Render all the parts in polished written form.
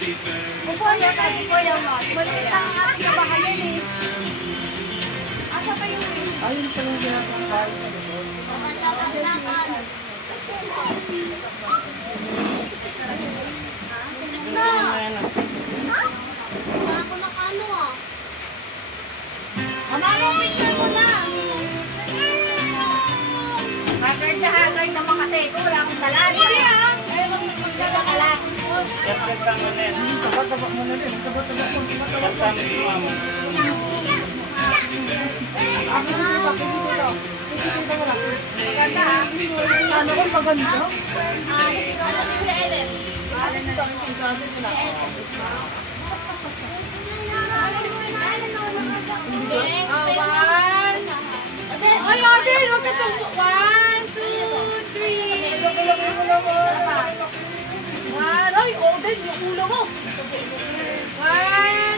Upo niya tayo po yung maliit lang ang ating kabahayan eh. Asa pa yung Ayun pa lang ginagawa kahit sa likod. Laban. Gusto mo na yan. Wala ako nakano ah. Mama mo, picture mo na. Haggard na haggard naman kasi ko. Wala akong talan. Hindi ah. Ay, magdala ka lang. Yes, kanta mo na yan. Taba-taba mo na rin. Taba-taba mo. Kanta mo si mama. Ako na yung bakit dito lang. Maganda ha. Ano kung maganda? Ano si Kuya Ellen? Oh, one. Ay, ate, huwag ka itong 1, 2, 3. One. Ay, Odin, yung ulo mo. 1,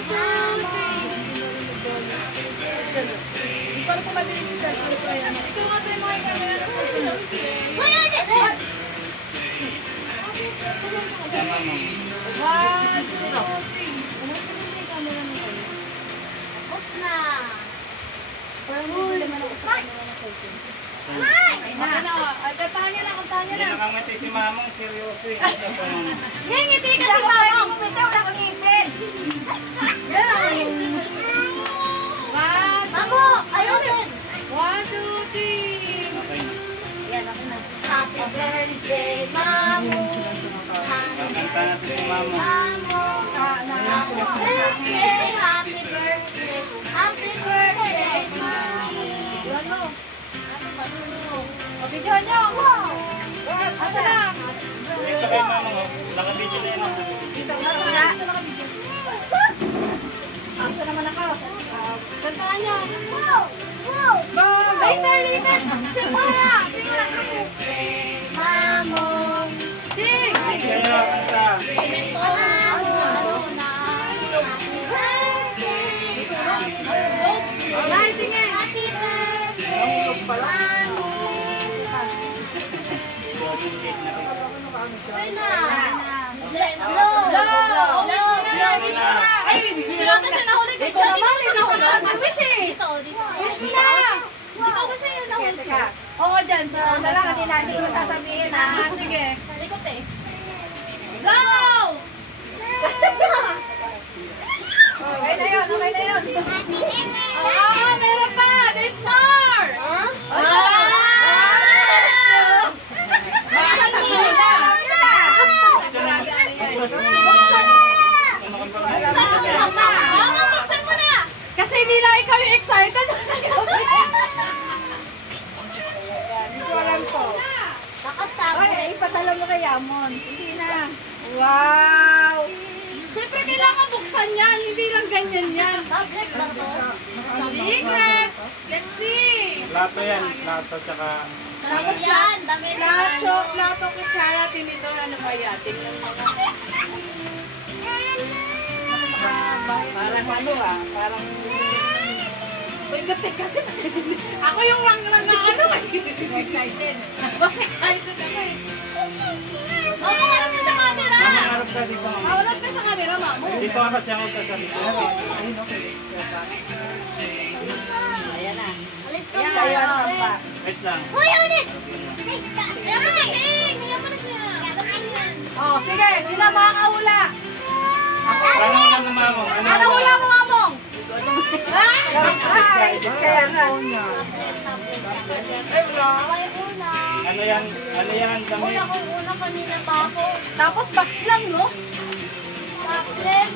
2, 3. Hindi ko alam kung madilig yung cellphone ko yan. Ikaw nga tayo mga camera na cellphone. Kuya Ellen! Tama mo. 1, 2, 3. Tapos na. Parang hindi naman ako sa camera na cellphone. Ay! Ay na. Ay, kantahan niyo na, kantahan niyo Hindi na. nakangiti si mamang seryoso eh. Isa pa naman. Ngingiti ka si Mama. Kumita, wala kang ngipin. Mamo! Ayun! 1, 2, 3. Okay na. Yan, ako na. Happy birthday, Mamo! Kakanta natin si mama. Mamo! Happy birthday! Happy birthday! Happy birthday, Mamo! Ano? Video nyo. Asa na? Dito kay mamang oh. Nakabidyo na yan. Dito na sa nakabidyo. Asa naman ako? Kantaan nyo. Wow! Wow! Later, later. Sing mo na. Sing mo na. Mamo! Sing. Kaya kanta. Happy birthday! Lahat tingin. Happy birthday, Mamo! Jogging cake na rin. Low. Wish mo na. Ay, Wala na siya nahuli kay ikaw naman. Nahulog. Wish eh. Dito. Wish mo na. Dito ko siya yung nahuli ko. Oo, dyan. Sa una lang. Hindi ko sasabihin ha. Sige. Sa likod eh. Go! Okay na yun. Okay na yun. Ah, meron pa. There's more. Buksan mo na. Mama, buksan mo na! Kasi hindi na ikaw yung excited. Hindi ko alam to. Nakatago. Ay, ipadala mo kay Amon. Hindi na. Wow! Siyempre kailangan buksan yan. Hindi lang ganyan yan. Tablet ba to? Secret! Let's see! Plato yan. Plato tsaka... Tapos Yan, dami na. plato, kutsara, tinito, ano ba yan? Tingnan mo nga. Parang ano parang... Uy, gatik kasi. Ako yung lang ano eh. Excited. Mas excited ako eh. Mama, harap ka sa camera! Mangarap ka dito. Mawalat ka sa camera, mamo. Dito ako siya ka sa likod. Ayan na. Alis ka Ayan, na. ayan ang pa. Wait lang. Uy, ulit! Kaya mo na King! Kaya mo na siya. Yan. Oh, sige, sila makakahula. Paano mo lang namamong? Ano hula mo, mamong? Ha? Ay, kaya nga. Ay, una. Ano yan? Ano yan? Damit? Una kong una kanina pa ako. Tapos box lang, no? Tablet.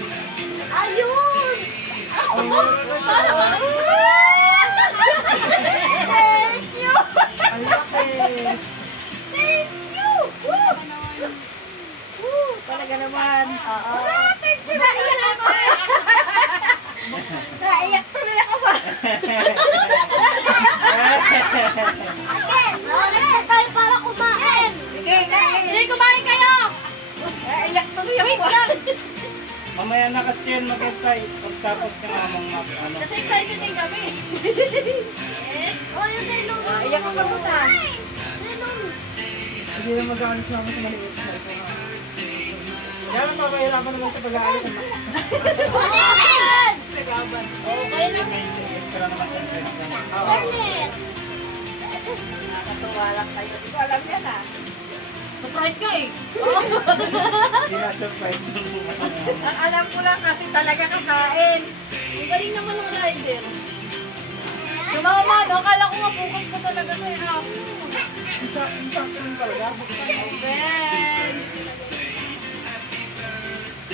Ayun! Para ba? Thank you! Thank you! Woo! Woo! Talaga naman. Oo. Thank you! Naiyak ako! Naiyak tuloy ako ba? Alis tayo para kumain! Sige, sige, kumain kayo! Naiyak tuloy ako ba? Mamaya na kasi yan mag-try. Pagtapos ka mamang ano. Kasi excited din kami. Yes. Oh, yun na yung Iyak ako muna. Hindi na mag-aano sa mga maliit na ito. Yan ang papahirapan naman sa pag-aaral. Nagaban. Okay lang. May extra naman siya sa Internet. Nakakatuwa lang kayo. Hindi ko alam yan ah. Surprise ka eh. Sinasurprise mo Ang alam ko lang kasi talaga kakain. Ang galing naman ng rider. Sumama, no? Kala ko nga bukas ko talaga to eh. Ah. Ben!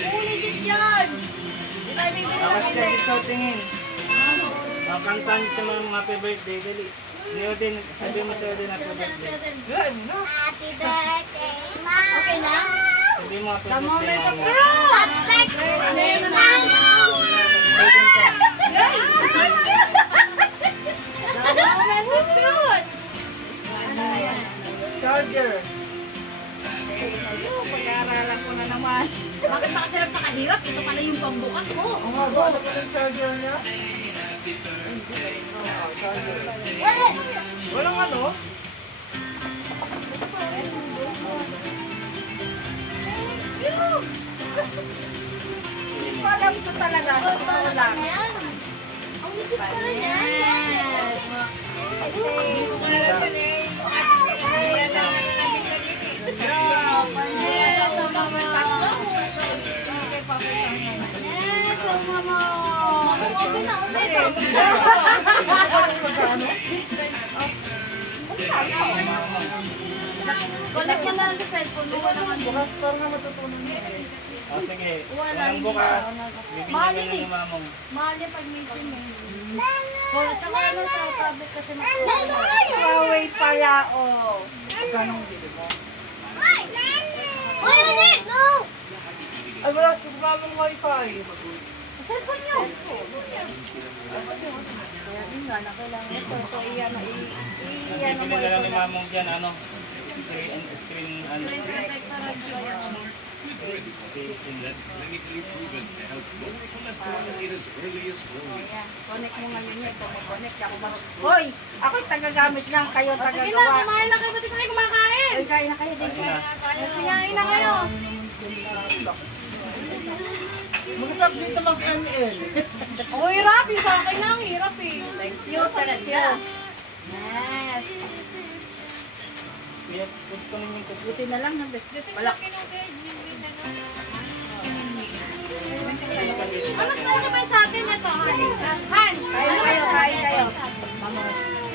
Ulit yan! Hindi tayo bibili ng Tapos ulit. ito tingin. Kantahan sa mga happy birthday. Dali. Niyo din, sabi mo sa'yo din happy birthday. Yan, no? Happy birthday, Mom. Okay na? Sabi mo happy The moment birthday. of Mama. truth! Happy birthday, Mom. Birthday ka. The moment of truth! Ano yan? Charger. Ayun, pag-aaralan ko na naman. Bakit pa kasi napakahirap? Ito pala yung pambukas mo. Ang nga ba? Ano ba yung charger niya? Walang ano? Hindi ko alam ko talaga. Totoo lang. Ayan. Ang nipis pala yan. Yes. Hindi ko alam yun eh. Yes, so mga tatlo. Yes, so mama. Open na, open. Connect mo na lang sa cellphone mo. Wala naman. Bukas parang nga matutunan niya eh. O sige, Wala. walang bukas. Bibigyan Mahal ka yun na eh. ni mamong. Mahal yung pag-missing eh. Oh, tsaka ano sa tablet kasi mas Huawei pala, oh. Magkano ang bili mo? Oy, hindi! No! Ay, wala sa mamong wifi. Sa cellphone niyo. Kaya yun nga, na kailangan ito. Ito, iyan na, iyan Bibili na lang ni mamong dyan, ano? Screen, ano? That's clinically proven to help lower cholesterol in as early as 4 weeks. Connect mo ngayon niya. Ito, connect ako ba? Hoy, ako'y tagagamit lang. Kayo tagagawa. Sige na, kumain na kayo. Ba't kayo kumakain? Ay, kain na kayo. Sinain na kayo. Magandang dito mag-ML. Oh, hirap. Yung sa akin lang, hirap eh. Thank you, talaga. Yes. Kaya gusto namin yung kupo. Buti na lang. Wala. Ano mas talaga pa sa atin ito, Han? Han! Kain kayo, kain kayo.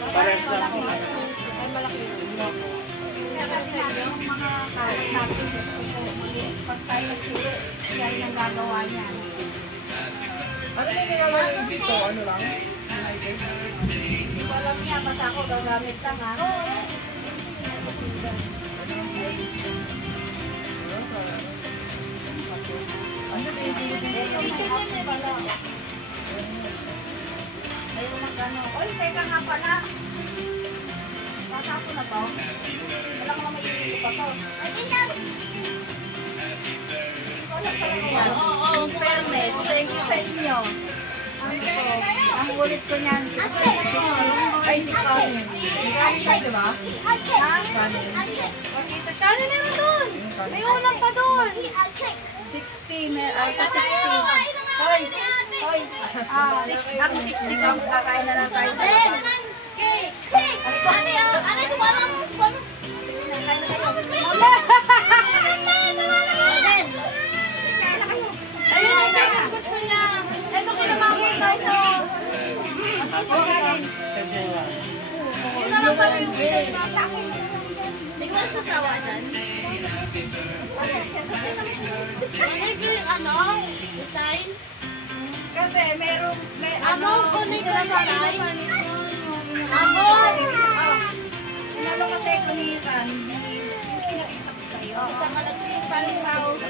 Pares lang po. Ay, malaki. Yung mga kain natin, pag tayo nagsulo, yan ang gagawa niyan. Ano yung nilalagay dito? Ano lang? Hindi ko alam niya, basta ako gagamit lang ha. Ano ba yung Ito may pala. Ayun ang gano'n. Oy, teka nga pala. Bata ko na to. Wala ko may ibig pa to. Wala talaga yan. In fairness, thank you sa inyo. Ano po? Ang ulit ko niyan. Ay, 6,000. di ba? Ha? Pakita. Kano meron doon? May ulam pa doon. 60. Sa 60. Hoy. Hoy. Ako 60 ka. Kakain na lang tayo. Ayun, ayun. Gusto niya. Ito ko na mamunday ko. Sa Jewa. Yun na lang pala yung bata ko. Hindi ko sasawa dyan. Ano? Design? Kasi meron, may Ano? Connect sila na sa design? Ako! Ako! Inalo kasi ko ni Ran, pinakita ko sa'yo. Sa kalagsipan, mouse.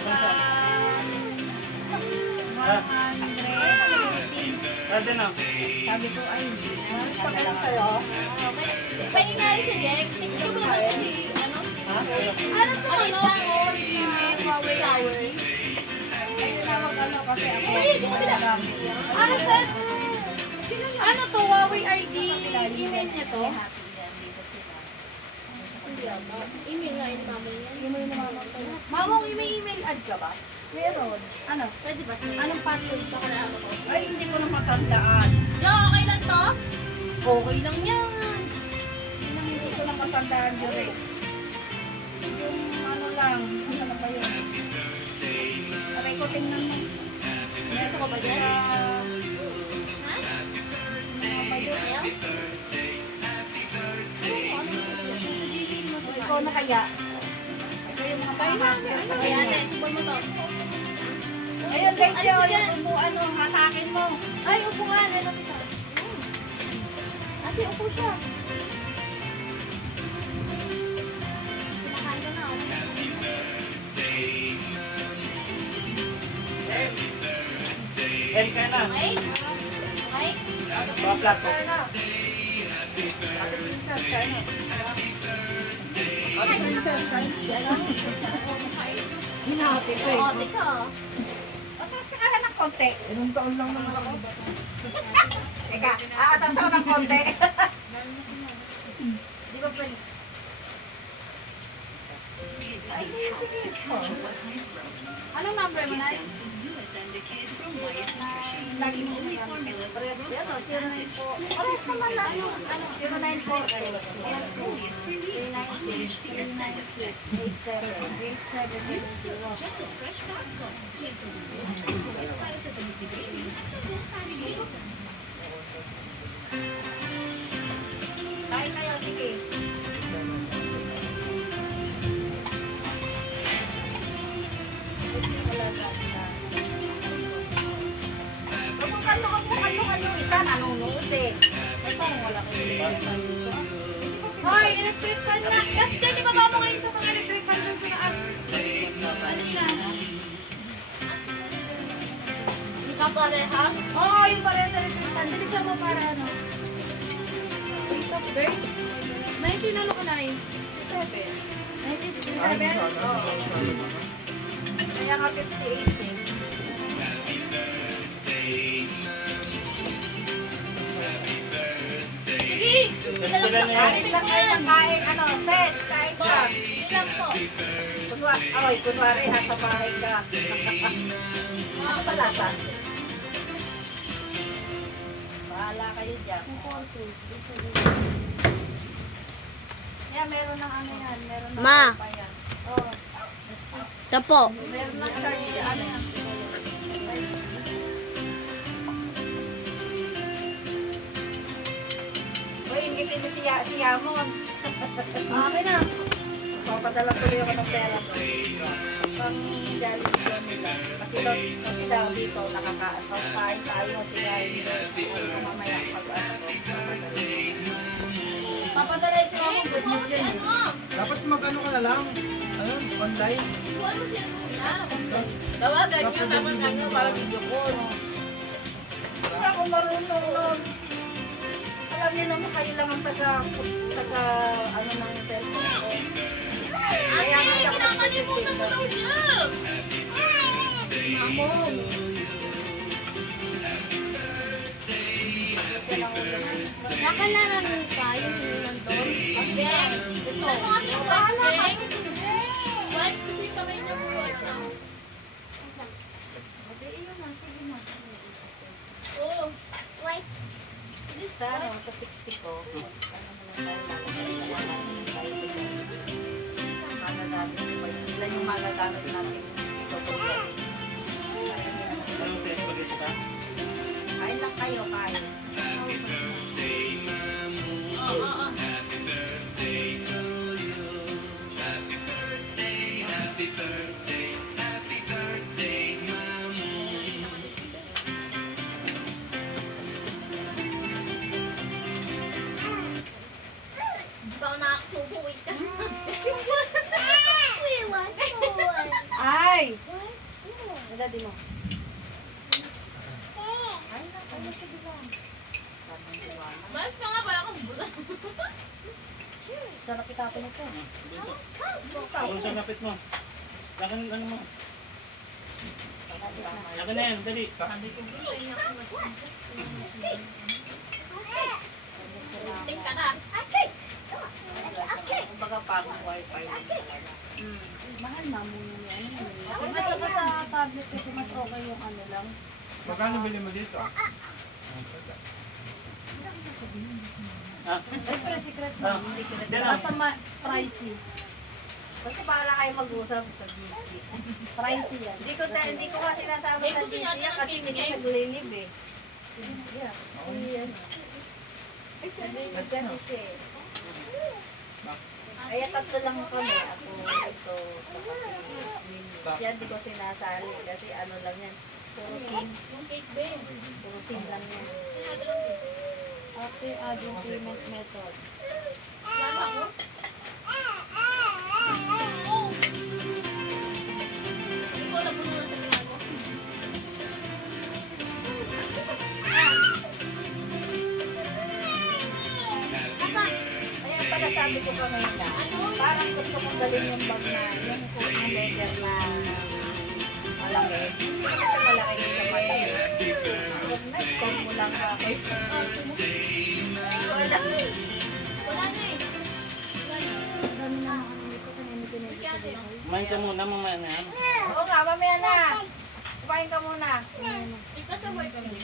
Pwede na. Sabi ko, ay, pagkala sa'yo. Pwede nga rin siya, Jack. Tingnan ko lang ako si, ano? Ha? Ano to, ano? Huawei Tower. Ay, tinawag ano kasi ako. Ay, di ko gamit. Ano, sis? Ano to, Huawei ID? Email niya to? Hindi ako. Email nga yung mama niya. Mamong, may email ad ka ba? Meron. Ano? Pwede ba sa'yo? Anong password? Baka na ako to. Ay, hindi ko na matandaan. Jo, okay lang to? Okay lang yan. Hindi ko na matandaan yun eh. Yung ano lang, ano na ba yun? Aray ko, tingnan mo. Gusto ko ba dyan? Ah, Ha? ano ba yun? Ayaw? Ikaw na kaya? Ito yung mga pamaster sa Kaya kanya. ate, subon mo to. Ayun guys, Alis yun, ka dyan. yung upuan mo, hatakin mo. Ay, upuan, ano ito? Ate, upo siya. Kinakain ka na, oh. L ka na. Okay? Okay? Mga plato. Hinati ko Oo, teka. Atras ka ng konti. Ilang taon lang naman ako. Teka, atras ako ng konti. Di ba pwede? Ay, sige. Anong number mo na? Lagi mo na yan. Pares, ano, 094. Pares naman na yung, ano, 094. 396-87. Kain kayo, sige. Kapag yung isa, nanonood eh. Ay, parang wala ko Hoy, electric fan na. Kasi di ba mo ngayon sa mga electric fan dyan sa taas? Ano yan? Ikaw parehas? Oo, yung pareha sa electric fan. Bilisan mo para ano. Wait up, bird. 19 ano ko na yun? 67. 1967? Oo. Kaya nga 58 eh. Sige! Sige lang Sila sa na yan. Kain lang kayo ng kain. Ano, Ses, kain Po, ka. sige lang po. Kunwari, nasa bahay ka. Mga palasa. Bahala kayo dyan. Yan, meron ng ano yan. Meron ng Ma. pa yan. Oh, Ito po. meron ng charge. Ano yan? Uy, ingitin mo si Yamon. Okay na. Papadala tuloy ako ng pera ko. Pang galing siya nila. Kasi daw dito, nakakain tayo sila. Ano mamaya pag ano ko. Papadala si Yamon. Good news Si yun. ano? Dapat mag-ano ka na lang. Ano? Online. Siguro ano si ano? Yan. Tawagan niyo naman ano para video call. Hindi ako marunong nun. Alam niyo naman kayo lang ang taga ano ng cellphone ko. Kaya Ate, hindi ako kinakalimutan mo daw siya. Mamong. Saka na lang yung sayo nandun. Beng. Ito. Ito. Beng. Once kasi kamay niya po ano na. Oo. Sa ano, sa 60 ko, ano magagamit ko ba yun? Ilan yung magagamit natin dito po? Anong sa spaghetti ka? Kain lang kayo, kain. Oo, oo. Di ba ako nakakasubo? Wait ka. Ay! Nadadi mo. Ay, nakaya sa diwan. Mas ka nga para kang bulan. Sarap itapin ito. Kung sa napit mo. Lakan ano mo. Lakan na yan, dali. Ting ka na. Kumbaga parang wifi lang talaga. Mahal na mo yung ano. At saka sa tablet kasi mas okay yung ano lang. Magkano bili mo dito? Siyempre secret mo. Ah, yan ang- Basta pricey. Basta bahala kayo mag-usap sa GC. Pricey yan. Hindi ko kasi sinasabi sa GC yan kasi hindi siya nag-live eh. Yeah. Nag-live kasi siya eh. Kaya tatlo lang kami. Ako ito sa kasi yan di ko sinasali kasi ano lang yan. Puro sin. Yung cake din. Puro sin lang yan. Sinado ng cake. After adding payment method. Lama ko. Ikaw na puno na sa pinag ko. Kaya pala sabi ko kanina, parang gusto kong dalhin yung bag na yung coat na leather na malaki. Hindi kasi malaki yung sa malaki. Huwag na, store mo lang ako. Wala. Wala na eh. Wala na. Kaya ate, oh. Kumain ka muna, mamaya na yan. Oo nga, mamaya na. Kumain ka muna. Ikasabay kami.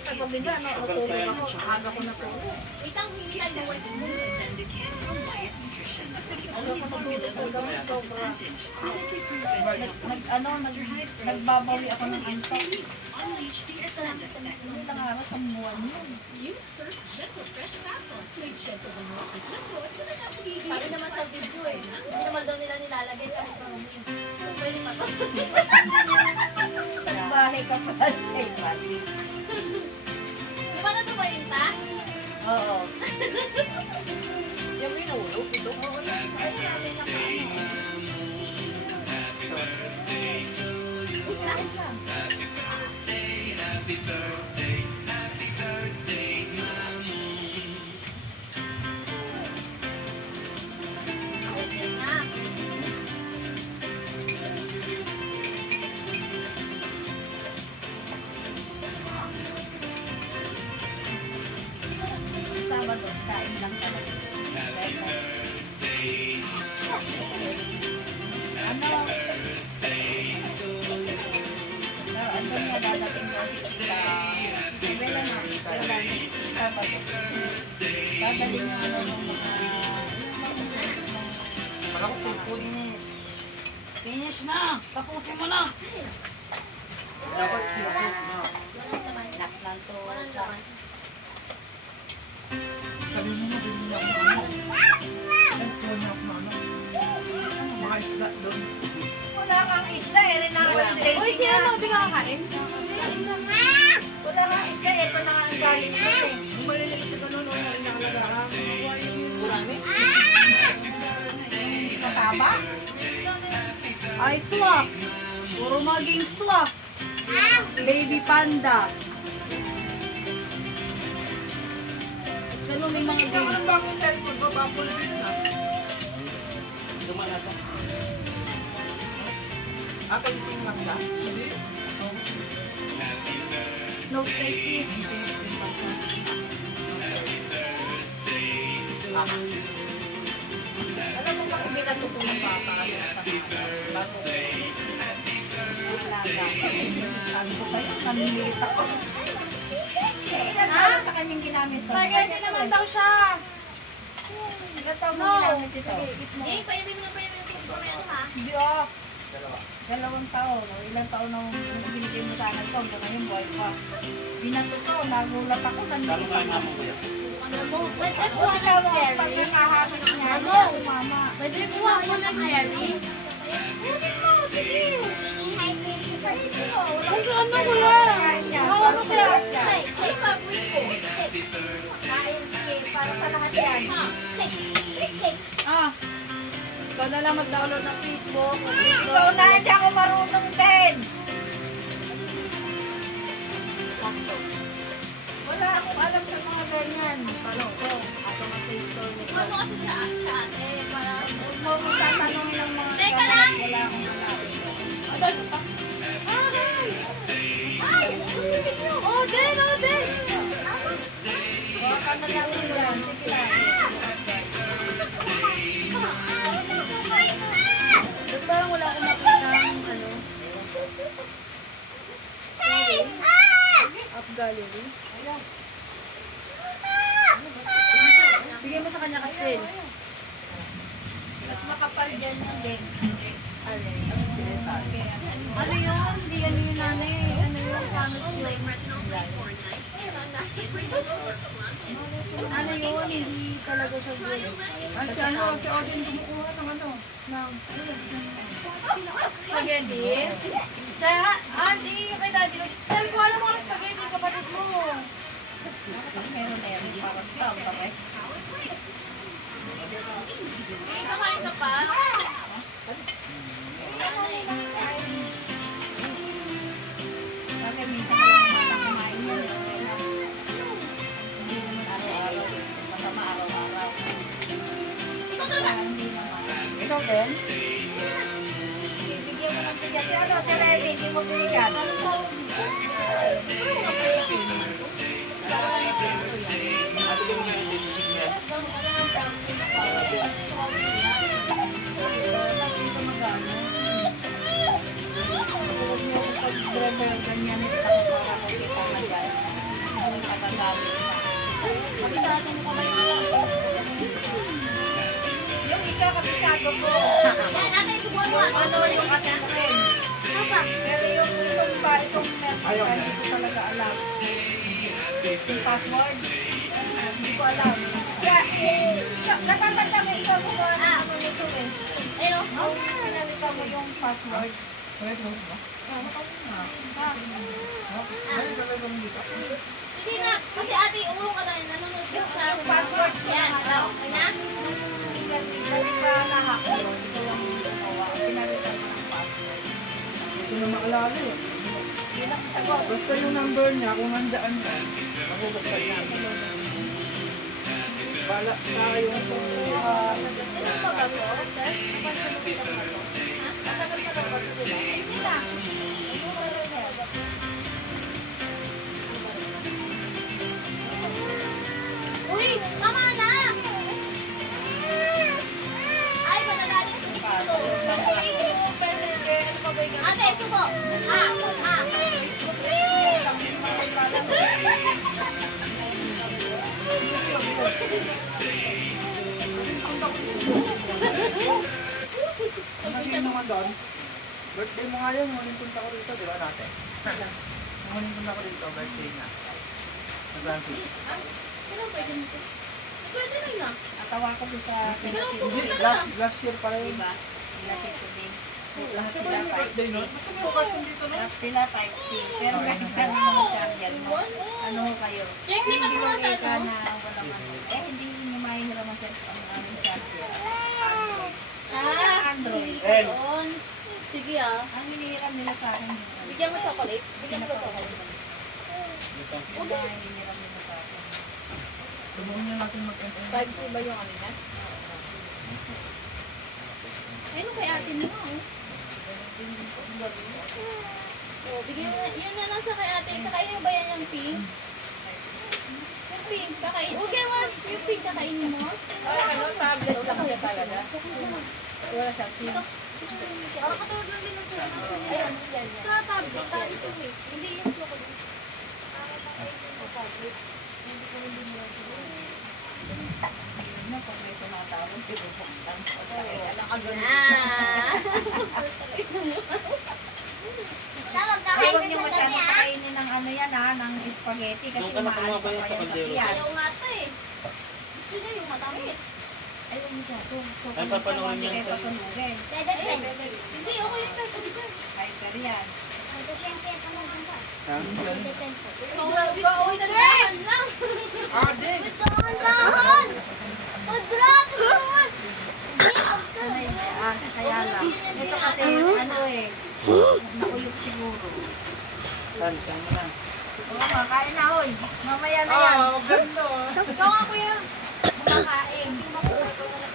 Kagabi nga, natulog ako. Aga ko natulog. Itang hintay mo white mo. Aga ko natulog. Kagabi sobra. Nagbabawi ako ng antok. Hindi lang araw sa buwan yun. Sabi naman sa video eh. Hindi naman daw nila nilalagay kahit marumi. Pwede pa to. Nagbahay ka pa sa ibali. Di ba na ito ba yun ta? Oo. Yung minulog, ito mo wala. Okay na. Sabado, kain lang talaga. Ano? Ano nga dadating ko sa Bella na, Sabado. Dadaling yung ano ng mga Parang pupunis. finish na! Tapusin mo na! Dapat pinapit na. Walang naman. Nak lang to. Walang naman. Sabi mo na, bili na ako ano. Ay, kuha niya ako na ano. Mga isda doon. Wala kang isda eh. Rin na Uy, si ano? Di ka kakain? Wala kang isda eh. Ito na nga ang galing ko eh. Yung maliliit na gano'n, wala rin nakalagaan. Marami? Mataba? Ayos to ah. Puro mga games to ah. Baby panda. Ganun may mga Hindi ako games. nang bakit tayo magbabapulis na. Dumaan na ito. Pagdating lang siya. Hindi. Note 30. Alam mo bakit hindi natutulong papa kasi sa bago alaga. Sabi ko sa'yo, nanililit ako. Ilan taon na sa kanyang ginamit sa Spaghetti naman daw siya. Ilan taon na ginamit ito? Jay, paimin mo na paimin yung komento ha. Hindi ah. 2 taon. O ilang taon na binigay mo sa akin ito. Hanggang ngayon buhay pa. Binato to. Nagulat ako. Saan Nanililit kain ako. naman kuya? Ano mo? Pwede O po ikaw ng ang cherry. pagkakahabit niya. Ano? Mama. Pwede po ako ng cherry. Pwede mo. Sige. Pwede mo. Kung saan na kuya? Hawa mo kaya. Ano gagawin ko? Kain cake para sa lahat yan. Ah. Ikaw na lang mag-download ng Facebook. Ikaw na, hindi ako marunong din. Sakto. Wala akong alam sa mga ganyan. Tanong ko, ako mag-play store nito. Ano kasi sa ate para... Huwag mo kong tatanungin ng mga Teka ganyan. lang. Wala akong alam. Ay! Oh, din! Oh, din! Baka gallery. Bigyan mo sa kanya kasi. Mas makapal dyan yung din. Ano yun? Hindi yan yung nanay. Ano yun? Pangit yun. Ano yun? Hindi talaga siya good. Si Odin kumukuha ng ano. Spaghetti? Kaya, hindi kay daddy. Sabi ko, alam mo ka spaghetti, kapatid mo. Meron na yan. Para sa pangit. May kakain ka pa? Kasi minsan ko lang naman kumain yun. Hindi naman araw-araw. Masama araw-araw. Ikaw talaga. Hindi naman. Ikaw din? Bigyan mo ng siya. Si ano, si Remy, hindi mo binigyan. Ganyan ito ako para makita ka dyan. Kung kagagamit ka. Kabisado mo ka ba yung alam? Yung isa kabisado ko. Yan, ate, subuhan mo. Ano yung ating friend? Pero yung pa, itong Netflix, hindi ko talaga alam. Yung password, hindi ko alam. Kaya, natatanda mo ikaw gumawa ng ano nito eh. Ayun, Yung pinalita mo yung password. hindi na. Kasi ate, umulong ka na. Nanonood ka sa Yung password ko Yan, na ito. Okay na? Dali ka nahack yun. Ito lang yung gumawa. Pinalitan mo ng password. Hindi ko na maalala eh. Yun ang sagot. Basta yung number niya, kung handaan ka, mabubuksan niya. Bala tayo ito. Ano ba ba to? Tess? Pasagutin ko ba to? Pasagutin ko ba to? Hindi na. Uy, tama na! Ay, madagalit ko dito. Facebook Messenger, ano pa ba yung Ate, subo. Ah. Ano yun naman doon? Birthday mo nga yun, muling punta ko rito, di ba natin? Muling punta ko dito, birthday na. Nag-Grand Prix. Ano pwede mo? Pwede rin na. Natawa ko doon sa Hindi naman Hindi, pumunta na. last year pa rin. Diba? Sila Tito din. Lahat Ito ba sila yung 5C. birthday nun? Basta may occasion dito nun? Lahat sila 5C. Pero kahit kami mga champion mo, ano ho kayo? Check ni Mat mga sa Hindi ka ano. na walang ano. Eh, hindi niyo mahihiraman sa ang aming champion. Android. El. Yun. Sige ah. Ang hinihiram nila sa akin yung ano. Bigyan mo chocolate. Bigyan mo chocolate. Hindi hinihiram nila sa akin. Subukan niya natin mag-ML. 5 ba yung ano niya? Ayun kay ate mo oh. Oh, bigyan mo na. Yun na lang sa kay ate. Kakainin mo ba yan yung pink? Yung pink, kakainin. Huwag kayo yung pink kakainin mo. Ano, tablet lang siya talaga. Wala siya. Pink. Parang katulad lang din ng sinasabi. Ayun, yan. Sa tablet, tablet yung miss. Hindi yung chocolate. Sa tablet. Hindi ko rin din lang siguro. Ano, pag may tumatawag, ibubuksan ko. Ah! Tawag ka Ay, kayo huwag niyo sa masyadong gabi, pakainin ng ano yan ha, ng spaghetti kasi Doon ka na maalis kumabayan pa sa yan sa kaldero. tiyan. Ayaw nga ito eh. Gusto niya yung matamis. Ay, huwag niyo siya. Ay, papanoorin niya kayo ito. papanugin. Pwede rin. Hindi, okay yung pwede dyan. Hyper yan. Ito siyempre, panood ka. Ha? Pwede rin po. Uy, nagdahan lang. Ah, din! Dahan-dahan! Oh, grabe naman! Kaya lang. Ito kasi ano eh. Nakuyok siguro. Saan mo na? Oo, makain na hoy. Mamaya na yan. Oh, ganda ah. Ikaw nga kuya. Kumakain.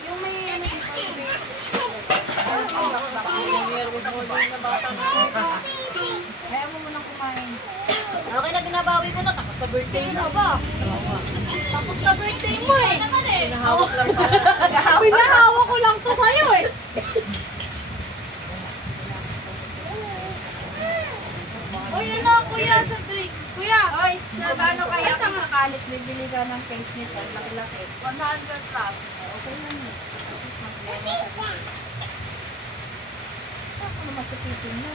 Yung may ano Kaya mo munang kumain. Okay na binabawi ko na, tapos na birthday mo ba? Tapos na birthday mo eh! Naman eh. Hawak lang pala. Pinahawak ko lang to sa'yo eh. O yan na kuya sa drinks. Kuya. Hoy, sir, paano kaya kung sakalit bibili ka ng face nito? Laki-laki. 100 plus. Okay lang yun. Ano matutipin mo?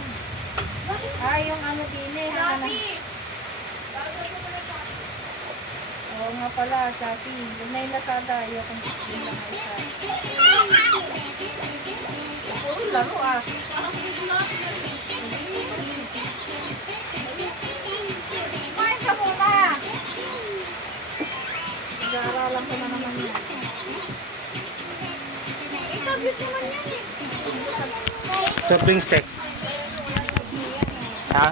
Ay, yung ano din eh. Oo nga pala, Shopee. Yun na yung Lazada. Ayokong yun lang ang isa. Puro laro ah. Kumain ka muna. Nag-aaralan ko na naman yan. Itabit naman yan eh. Soft drink stick. Ha?